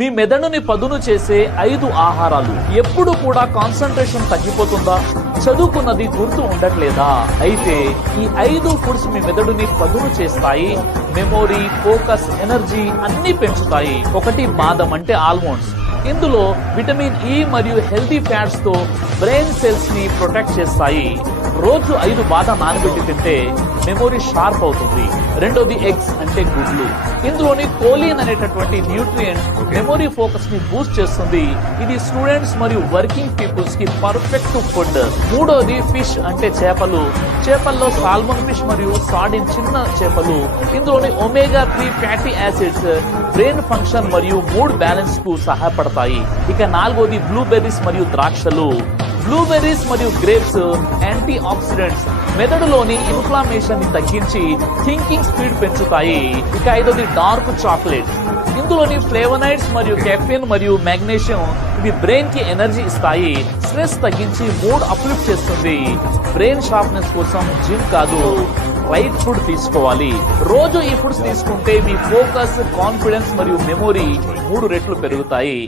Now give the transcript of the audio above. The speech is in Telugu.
మీ మెదడుని పదును చేసే 5 ఆహారాలు. ఎప్పుడు కూడా కాన్సంట్రేషన్ తగ్గిపోతుందా? చదువుకున్నది గుర్తు ఉండట్లేదా? అయితే ఈ 5 ఫుడ్స్ మీ మెదడుని పదును చేస్తాయి. మెమొరీ, ఫోకస్, ఎనర్జీ అన్ని పెంచుతాయి. ఒకటి బాదం అంటే ఆల్మండ్స్. ఇందులో విటమిన్ ఇ మరియు హెల్తీ ఫ్యాట్స్ తో బ్రెయిన్ సెల్స్ ని ప్రొటెక్ట్ చేస్తాయి. రోజు 5 బాదం నానబెట్టి తింటే మెమొరీ షార్ప్ అవుతుంది. రెండోది ఎగ్స్ అంటే గుడ్లు. ఇందులోని కోలిన్ అనేటటువంటి న్యూట్రియంట్ మెమొరీ ఫోకస్ ని బూస్ట్ చేస్తుంది. ఇది స్టూడెంట్స్ మరియు వర్కింగ్ పీపుల్స్ కి పర్ఫెక్ట్ ఫుడ్. మూడోది ఫిష్ అంటే చేపలు. చేపల్లో సాల్మన్ ఫిష్ మరియు సార్డిన్ చిన్న చేపలు. ఇందులోని omega 3 fatty acids brain function మరియు మూడ్ బ్యాలెన్స్ కు సహాయపడతాయి. ఇక నాలుగోది బ్లూబెర్రీస్ మరియు ద్రాక్షలు. బ్లూబెర్రీస్ మరియు గ్రేప్స్ యాంటీ ఆక్సిడెంట్స్ మెదడులోని ఇన్ఫ్లామేషన్ ని తగ్గించి థింకింగ్ స్పీడ్ పెంచుతాయి. ఇక ఐదోది డార్క్ చాక్లెట్స్. ఇందులోని ఫ్లేవనైడ్స్ మరియు కెఫిన్ మరియు మాగ్నీషియం ఇవి బ్రెయిన్ కి ఎనర్జీ ఇస్తాయి. స్ట్రెస్ తగ్గించి మూడ్ అప్లిఫ్ట్ చేస్తుంది. బ్రెయిన్ షార్ప్నెస్ కోసం జిమ్ కాదు, రైట్ ఫుడ్ తీసుకోవాలి. రోజు ఈ ఫుడ్స్ తీసుకుంటే మీ ఫోకస్, కాన్ఫిడెన్స్ మరియు మెమొరీ 3 రెట్లు పెరుగుతాయి.